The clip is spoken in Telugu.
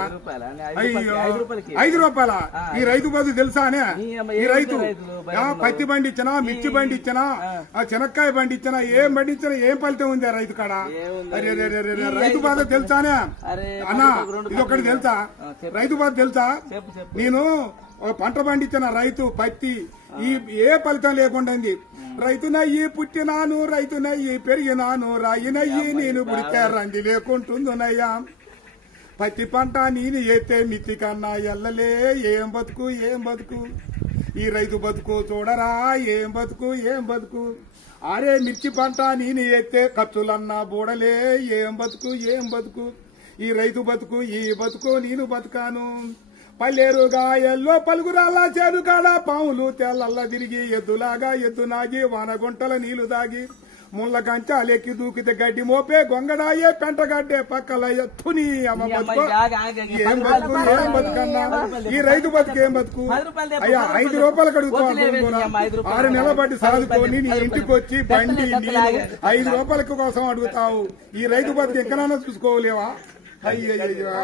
₹5 ఈ రైతు బదు తెలుసానే? ఈ రైతు పత్తి బండి ఇచ్చినా, మిర్చి బండి ఇచ్చినా, చెనక్కాయ బండి ఇచ్చినా, ఏం బండి ఇచ్చినా ఏం ఫలితం ఉంది రైతు కాడ? రైతు బాధ తెలుసానే అన్నా? ఇది ఒకటి తెలుసా? రైతు బాధ తెలుసా? నేను పంట పండించిన రైతు పత్తి ఏ ఫలితం లేకుండా రైతునయ్యి పుట్టినాను, రైతునయ్యి పెరిగినాను, రాయినయ్యి నేను పుడితే రంది లేకుంటుందనయ్యా. పత్తి పంట నేను ఎత్తే మిత్తి కన్నా ఎల్లలే ఏం బతుకు ఏం బతుకు, ఈ రైతు బతుకు చూడరా ఏం బతుకు ఏం బతుకు. అరే మిర్చి పంట నేను ఎత్తే ఖర్చులన్నా బూడలే ఏం బతుకు ఏం బతుకు, ఈ రైతు బతుకు ఈ బతుకు నేను బతుకాను. పల్లెరుగా ఎల్లో పలుగురాల్లా చేదు కాడ పాములు తెల్లల్లా తిరిగి ఎద్దులాగా ఎద్దు నాగి వానగుంటల నీళ్లు దాగి ముళ్ళ కంచాలెక్కి దూకితే గడ్డి మోపే గొంగడాయే పెంటగడ్డే పక్కల ఎత్తుని అమ్మ బతుకు ఏం బతుకు ఏం బతుకన్నా? ఈ రైతు బతుకు ఏం బతుకు? అయ్యా ₹5 కడుగుతాను, 6 నెలల బట్టి సాదుకొని నీ ఇంటికి వచ్చి బండి ₹5 కోసం అడుగుతావు. ఈ రైతు బతుకు ఎక్కడైనా చూసుకోలేవా? అయ్యయ్యా.